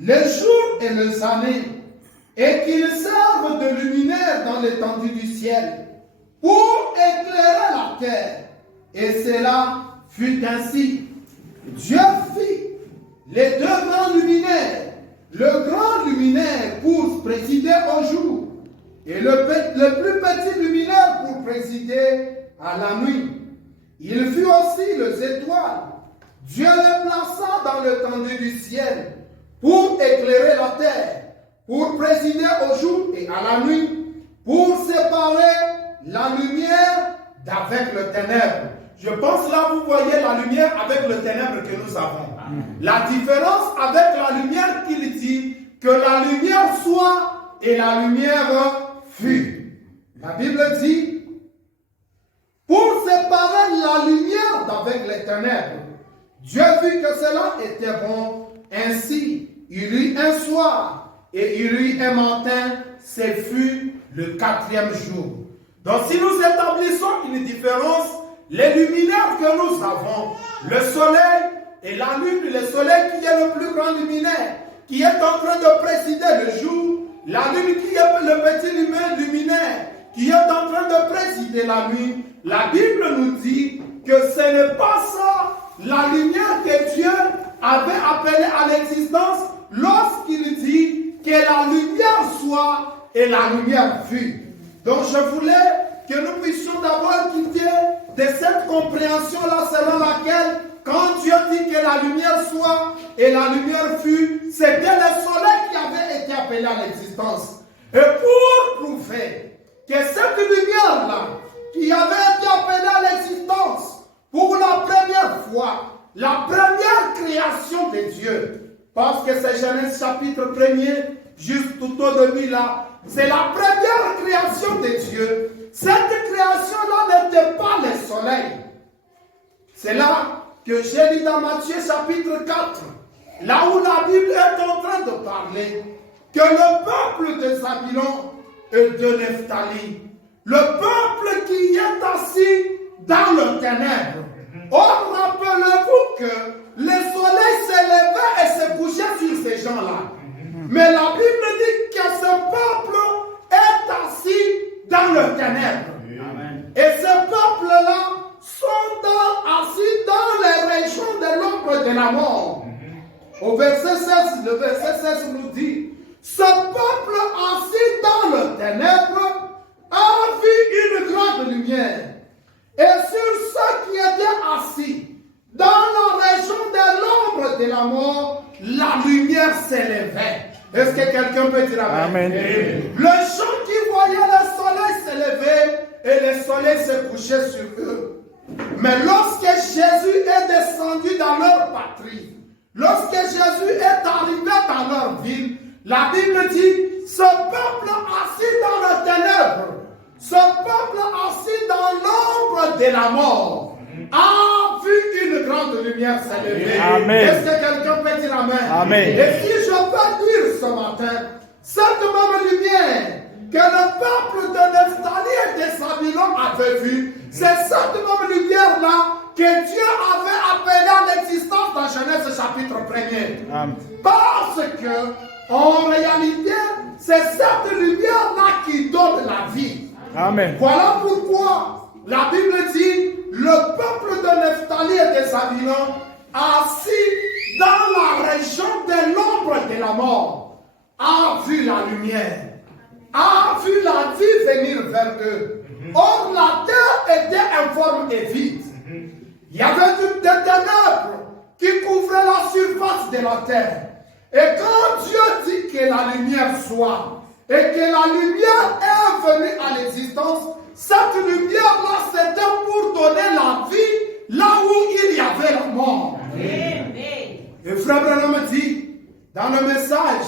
les jours et les années, et qu'ils servent de luminaire dans l'étendue du ciel, pour éclairer la terre. Et cela fut ainsi. Dieu fit les deux grands luminaires, le grand luminaire pour présider au jour, et le plus petit luminaire pour présider à la nuit. Il fit aussi les étoiles. Dieu les plaça dans l'étendue du ciel pour éclairer la terre, pour présider au jour et à la nuit, pour séparer la lumière d'avec le ténèbre. Je pense là, vous voyez la lumière avec le ténèbre que nous avons. La différence avec la lumière qu'il dit que la lumière soit et la lumière fut. La Bible dit pour séparer la lumière d'avec les ténèbres. Dieu vit que cela était bon. Ainsi, il eut un soir et il eut un matin. Ce fut le 4e jour. Donc si nous établissons une différence, les luminaires que nous avons, le soleil et la lune, le soleil qui est le plus grand luminaire, qui est en train de présider le jour, la lune qui est le petit luminaire, qui est en train de présider la nuit, la Bible nous dit que ce n'est pas ça la lumière que Dieu avait appelée à l'existence lorsqu'il dit que la lumière soit et la lumière fut. Donc je voulais que nous puissions d'abord quitter de cette compréhension-là selon laquelle quand Dieu dit que la lumière soit et la lumière fut, c'était le soleil qui avait été appelé à l'existence. Et pour prouver que cette lumière-là, qui avait été appelée à l'existence pour la première fois, la première création de Dieu, parce que c'est Genèse chapitre 1er, juste tout au début là, c'est la première création de Dieu. Cette création-là n'était pas le soleil. C'est là que j'ai lu dans Matthieu chapitre 4, là où la Bible est en train de parler, que le peuple de Zabulon et de Nephtali, le peuple qui est assis dans le ténèbre. Or, rappelez-vous que le soleil s'élevait et se couchait sur ces gens-là. Mais la Bible dit que ce peuple est assis dans le ténèbre. Amen. Et ce peuple-là sont assis dans les régions de l'ombre de la mort. Au verset 16, le verset 16 nous dit, ce peuple assis dans le ténèbre a vu une grande lumière. Et sur ceux qui étaient assis dans la région de l'ombre de la mort, la lumière s'élevait. Est-ce que quelqu'un peut dire amen? Amen. Les gens qui voyaient le soleil s'élever et le soleil se coucher sur eux. Mais lorsque Jésus est descendu dans leur patrie, lorsque Jésus est arrivé dans leur ville, la Bible dit, ce peuple assis dans le ténèbre, ce peuple assis dans l'ombre de la mort, a vu une grande lumière s'élever. Est-ce que quelqu'un peut dire amen? Amen. Et si je peux dire ce matin, cette même lumière que le peuple de Nephtali et de Zabulon avait vue, c'est cette même lumière-là que Dieu avait appelée à l'existence dans Genèse chapitre 1er. Amen. Parce que, en réalité, c'est cette lumière-là qui donne la vie. Amen. Voilà pourquoi la Bible dit, le peuple de Nephtali et de Zabulon, assis dans la région de l'ombre de la mort, a vu la lumière, a vu la vie venir vers eux. Or, la terre était informe et vide. Il y avait des ténèbres qui couvraient la surface de la terre. Et quand Dieu dit que la lumière soit, et que la lumière est venue à l'existence, cette lumière-là, c'était pour donner la vie là où il y avait la mort. Amen. Et frère Branham dit, dans le message,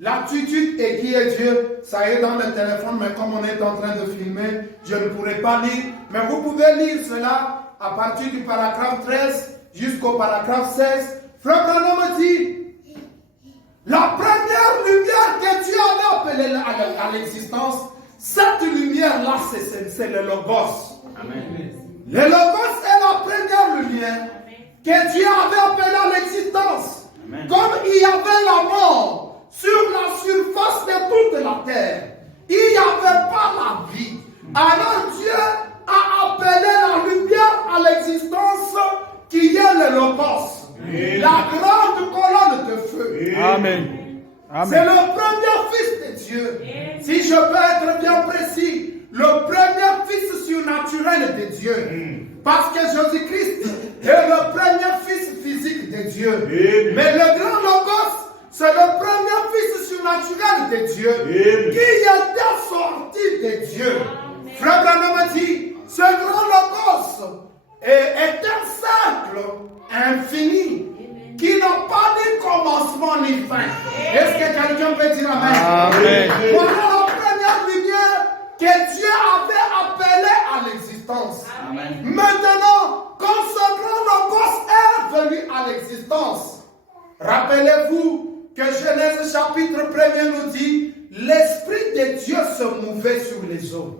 l'attitude et qui est Dieu, ça est dans le téléphone, mais comme on est en train de filmer, je ne pourrai pas lire. Mais vous pouvez lire cela à partir du paragraphe 13 jusqu'au paragraphe 16. Frère Branham dit, la première lumière que Dieu avait appelée à l'existence, cette lumière-là, c'est le Logos. Amen. Le Logos est la première lumière que Dieu avait appelée à l'existence. Comme il y avait la mort toute la terre, il n'y avait pas la vie. Alors Dieu a appelé la lumière à l'existence qui est le Logos, la grande colonne de feu. Amen. C'est le premier fils de Dieu. Si je peux être bien précis, le premier fils surnaturel de Dieu. Parce que Jésus-Christ est le premier fils physique de Dieu. Mais le grand Logos, c'est le premier fils surnaturel de Dieu qui était sorti de Dieu. Frère Branham dit, ce grand Logos est un cercle infini qui n'a pas ni commencement ni fin. Est-ce que quelqu'un peut dire amen? Amen. Voilà la première lumière que Dieu avait appelée à l'existence. Maintenant, quand ce grand Logos est venu à l'existence, rappelez-vous que Genèse chapitre 1er nous dit, l'Esprit de Dieu se mouvait sur les eaux.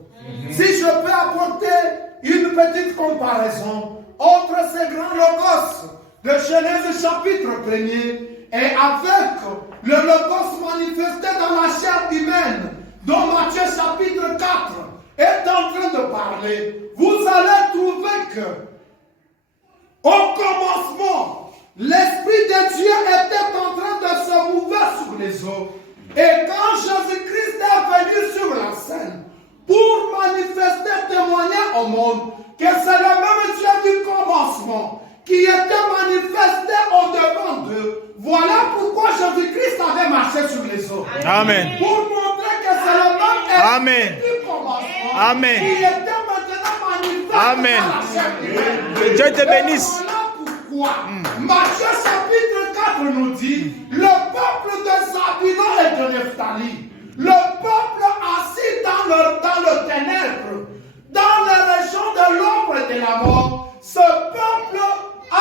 Si je peux apporter une petite comparaison entre ces grands Logos de Genèse chapitre 1er et avec le Logos manifesté dans la chair humaine dont Matthieu chapitre 4 est en train de parler, vous allez trouver que au commencement, l'Esprit de Dieu était en train de se mouvoir sur les eaux. Et quand Jésus-Christ est venu sur la scène pour manifester, témoigner au monde que c'est le même Dieu du commencement qui était manifesté au-devant d'eux. Voilà pourquoi Jésus-Christ avait marché sur les eaux. Amen. Pour montrer que c'est le même Amen. du commencement Amen. qui était maintenant manifesté Amen. dans la chair humaine. Que Dieu te bénisse. Voilà pourquoi Matthieu chapitre 4 nous dit, le peuple de Zabulon et de Nephtali, le peuple assis dans le ténèbre, dans les régions de l'ombre et de la mort, ce peuple a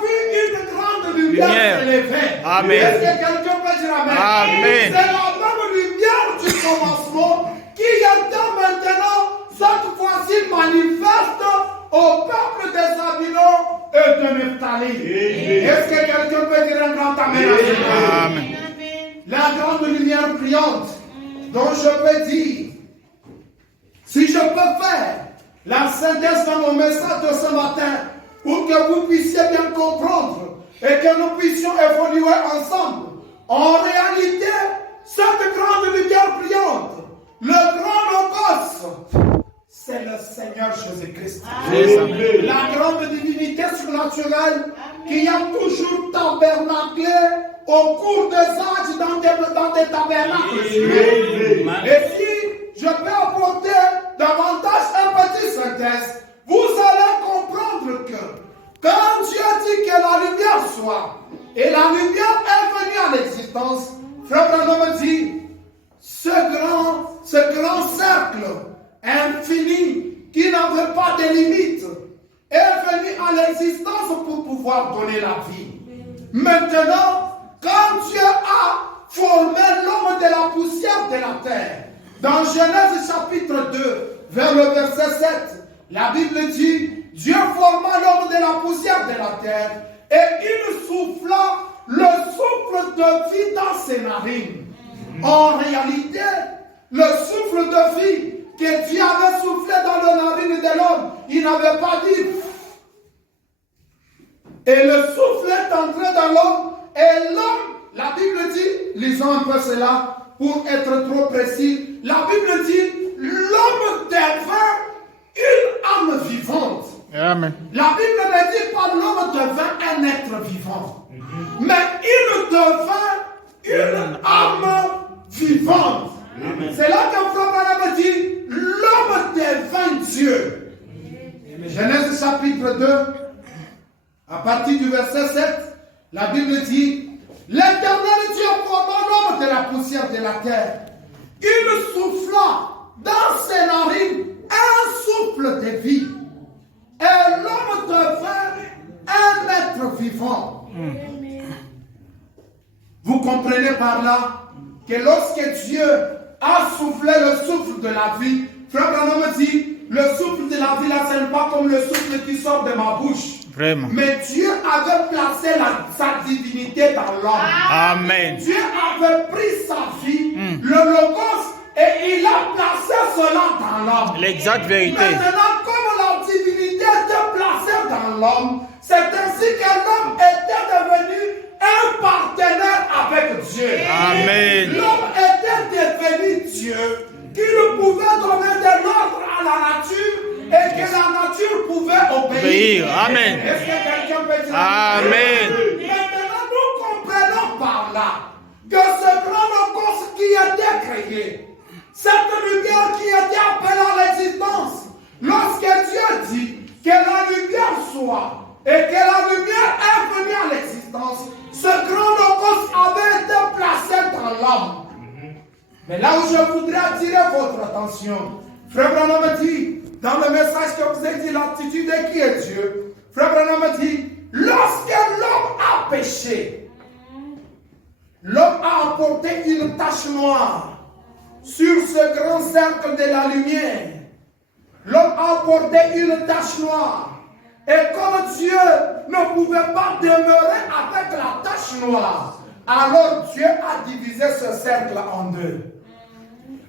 vu une grande lumière s'élever. Amen. Est-ce que quelqu'un peut dire amen? Amen. C'est la même lumière du commencement qui était maintenant, cette fois-ci, manifeste au peuple de Zabulon et de Nephtali. Est-ce que quelqu'un peut dire un grand amen? Amen. La grande lumière brillante dont je peux dire, si je peux faire la synthèse de mon message de ce matin pour que vous puissiez bien comprendre et que nous puissions évoluer ensemble. En réalité, cette grande lumière brillante, le grand Logos, c'est le Seigneur Jésus-Christ. La grande divinité surnaturelle qui a toujours tabernaclé au cours des âges dans des tabernacles. Et si je peux apporter davantage un petit synthèse, vous allez comprendre que quand Dieu dit que la lumière soit, et la lumière est venue à l'existence, Frère Branham dit, ce grand cercle infini qui n'avait pas de limite est venu à l'existence pour pouvoir donner la vie. Maintenant, quand Dieu a formé l'homme de la poussière de la terre, dans Genèse chapitre 2, vers le verset 7, la Bible dit, Dieu forma l'homme de la poussière de la terre et il souffla le souffle de vie dans ses narines. En réalité, le souffle de vie que Dieu avait soufflé dans les narines de l'homme, il n'avait pas dit. Et le souffle est entré dans l'homme et l'homme, la Bible dit, lisons un peu cela pour être trop précis, la Bible dit, l'homme devint une âme vivante. Amen. La Bible ne dit pas l'homme devint un être vivant, mais il devint une âme vivante. C'est là que Frère Branham dit, l'homme devint Dieu. Genèse chapitre 2, à partir du verset 7, la Bible dit, l'Éternel Dieu forma l'homme de la poussière de la terre. Il souffla dans ses narines un souffle de vie. Et l'homme devint un être vivant. Vous comprenez par là que lorsque Dieu a soufflé le souffle de la vie, Frère Branham dit, le souffle de la vie là, ce n'est pas comme le souffle qui sort de ma bouche. Vraiment. Mais Dieu avait placé sa divinité dans l'homme. Amen. Dieu avait pris sa vie le logos, et il a placé cela dans l'homme. L'exacte vérité. Maintenant, comme la divinité était placée dans l'homme, c'est ainsi que l'homme était devenu un partenaire avec Dieu. Amen. L'homme était devenu Dieu, qu'il pouvait donner de l'ordre à la nature et que la nature pouvait obéir. Amen. Est-ce que quelqu'un peut dire Amen. Maintenant, nous comprenons par là que ce grand logos qui était créé, cette lumière qui était appelée à l'existence, lorsque Dieu dit que la lumière soit et que la lumière est venue à l'existence, ce grand logos avait été placé dans l'homme. Mais là où je voudrais attirer votre attention, Frère Branham dit, dans le message que vous avez dit, l'attitude de qui est Dieu, Frère Branham dit, lorsque l'homme a péché, l'homme a apporté une tache noire sur ce grand cercle de la lumière. L'homme a apporté une tache noire. Et comme Dieu ne pouvait pas demeurer avec la tache noire, alors Dieu a divisé ce cercle en deux.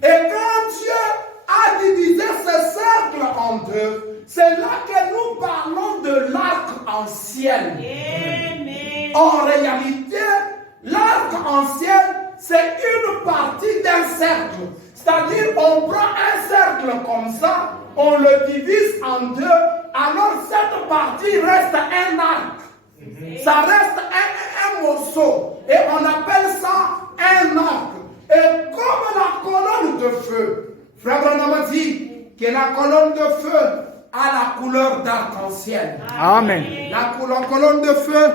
Et quand Dieu a divisé ce cercle en deux, c'est là que nous parlons de l'arc-en-ciel. En réalité, l'arc-en-ciel, c'est une partie d'un cercle. C'est-à-dire, on prend un cercle comme ça, on le divise en deux, alors cette partie reste un arc. Ça reste un morceau. Et on appelle ça un arc. Et comme la colonne de feu, Frère Branham dit que la colonne de feu a la couleur d'arc-en-ciel. Amen. La colonne de feu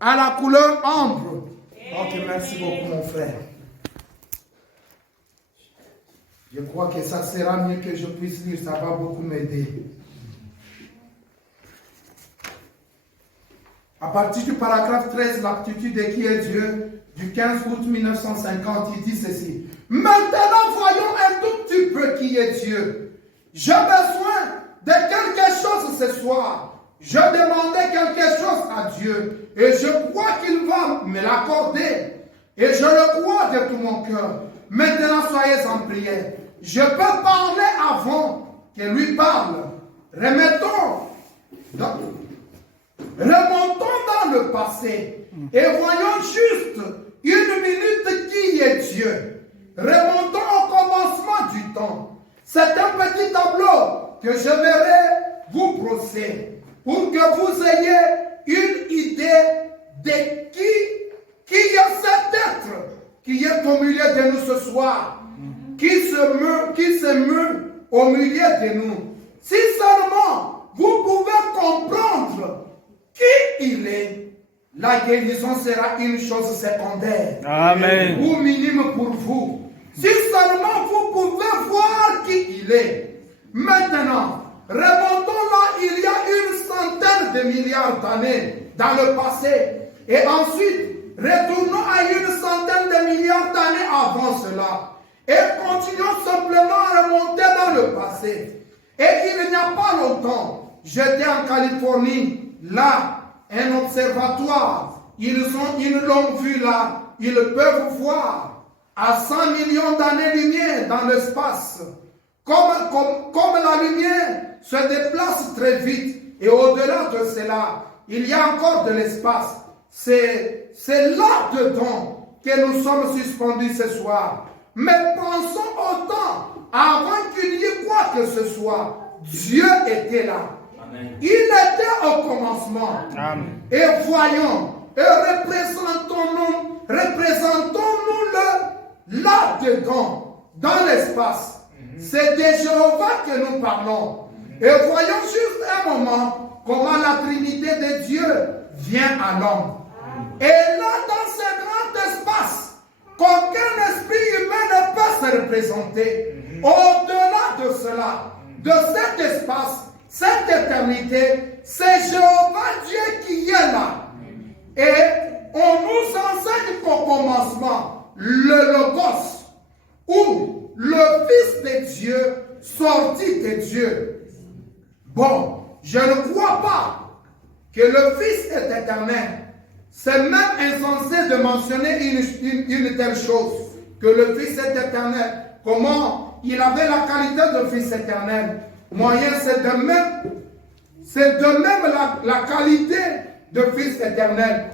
a la couleur ambre. Ok, merci beaucoup mon frère. Je crois que ça sera mieux que je puisse lire, ça va beaucoup m'aider. À partir du paragraphe 13, l'aptitude de qui est Dieu, du 15 août 1950, il dit ceci. Maintenant, voyons un tout petit peu qui est Dieu. J'ai besoin de quelque chose ce soir. Je demandais quelque chose à Dieu et je crois qu'il va me l'accorder. Et je le crois de tout mon cœur. Maintenant, soyez en prière. Je peux parler avant que lui parle. Remontons dans le passé et voyons juste une minute qui est Dieu. Remontons au commencement du temps. C'est un petit tableau que je verrai vous brosser pour que vous ayez une idée de qui est cet être qui est au milieu de nous ce soir, qui se meut au milieu de nous. Si seulement vous pouvez comprendre qui il est, la guérison sera une chose secondaire. Amen. Ou minime pour vous. Si seulement vous pouvez voir qui il est. Maintenant, remontons là, il y a une centaine de milliards d'années dans le passé. Et ensuite, retournons à une centaine de milliards d'années avant cela. Et continuons simplement à remonter dans le passé. Et il n'y a pas longtemps, j'étais en Californie, là, un observatoire. Ils ont une longue vue là. Ils peuvent voir à 100 millions d'années-lumière dans l'espace. Comme la lumière se déplace très vite. Et au-delà de cela, il y a encore de l'espace. C'est là-dedans que nous sommes suspendus ce soir. Mais pensons au temps, avant qu'il y ait quoi que ce soit, Dieu était là. Amen. Il était au commencement. Amen. Et voyons, et représentons-nous là-dedans, dans l'espace. C'est de Jéhovah que nous parlons. Et voyons juste un moment comment la Trinité de Dieu vient à l'homme. Et là, dans ce grand espace, qu'aucun esprit humain ne peut se représenter. Au-delà de cela, de cet espace, cette éternité, c'est Jéhovah Dieu qui est là. Et on nous enseigne qu'au commencement, le Logos, ou le Fils de Dieu, sorti de Dieu. Bon, je ne crois pas que le Fils est éternel. C'est même insensé de mentionner une telle chose. que le Fils est éternel. Comment il avait la qualité de Fils éternel. Moyen, c'est de même la qualité de Fils éternel.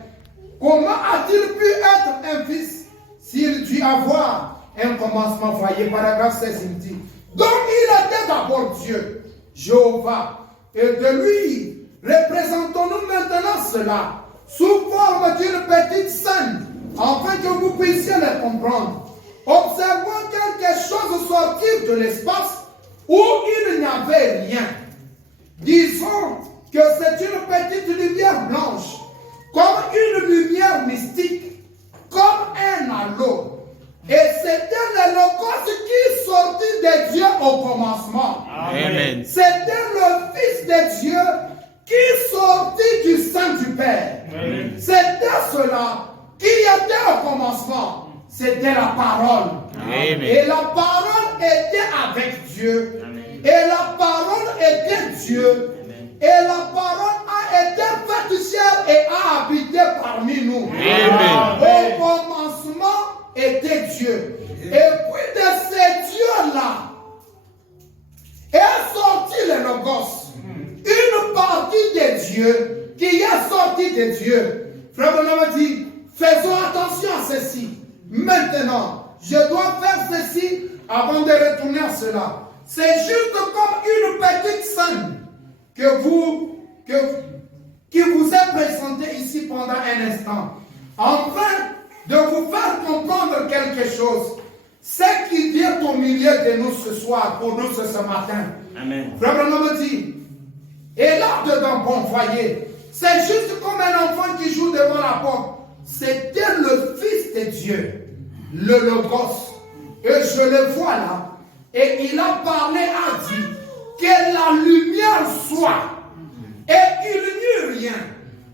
Comment a-t-il pu être un fils s'il dut avoir un commencement? Voyez, paragraphe 16, il dit. Donc il était d'abord Dieu, Jéhovah. Et de lui, représentons-nous maintenant cela sous forme d'une petite scène, afin que vous puissiez le comprendre. Observons quelque chose sortir de l'espace où il n'y avait rien. Disons que c'est une petite lumière blanche, comme une lumière mystique, comme un halo. Et c'était le logos qui sortit de Dieu au commencement. Amen. C'était le Fils de Dieu qui sortit du sein du Père. Amen. C'était cela qui était au commencement. C'était la parole. Amen. Et la parole était avec Dieu. Amen. Et la parole était Dieu. Amen. Et la parole a été faite chair et a habité parmi nous. Amen. Au commencement était Dieu. Et puis de ces dieux-là est sorti le Logos. Une partie de Dieu qui est sortie de Dieu. Frère Branham dit, faisons attention à ceci. Maintenant, je dois faire ceci avant de retourner à cela. C'est juste comme une petite scène qui vous est présentée ici pendant un instant. Afin de vous faire comprendre quelque chose. Ce qui vient au milieu de nous ce soir, pour nous ce matin. Amen. Frère Branham dit, et là-dedans, bon, voyez, c'est juste comme un enfant qui joue devant la porte. C'était le Fils de Dieu, le Logos. Et je le vois là. Et il a parlé, a dit, que la lumière soit. Et il n'y eut rien.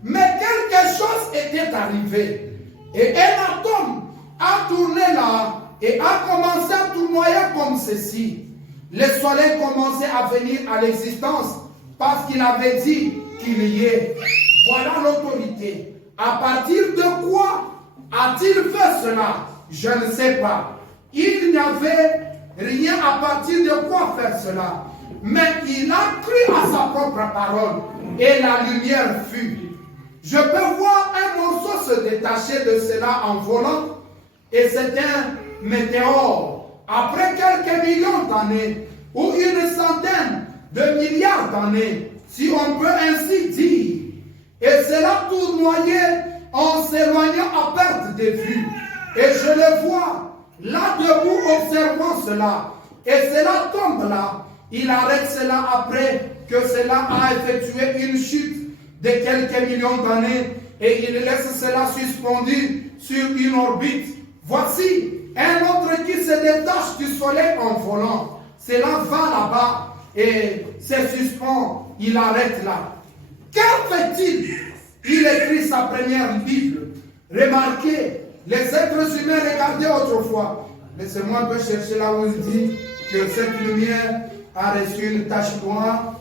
Mais quelque chose était arrivé. Et un atome a tourné là et a commencé à tournoyer comme ceci. Le soleil commençait à venir à l'existence parce qu'il avait dit qu'il y est. Voilà l'autorité. À partir de quoi a-t-il fait cela? Je ne sais pas. Il n'y avait rien à partir de quoi faire cela. Mais il a cru à sa propre parole et la lumière fut. Je peux voir un morceau se détacher de cela en volant et c'est un météore. Après quelques millions d'années ou une centaine de milliards d'années, si on peut ainsi dire, et cela tournoyait en s'éloignant à perte de vue. Et je le vois là debout observant cela. Et cela tombe là. Il arrête cela après que cela a effectué une chute de quelques millions d'années et il laisse cela suspendu sur une orbite. Voici un autre qui se détache du soleil en volant. Cela va là-bas et se suspend. Il arrête là. Qu'en fait-il? Il écrit sa première Bible. Remarquez, les êtres humains regardaient autrefois. Laissez-moi un peu chercher là où il dit que cette lumière a reçu une tache noire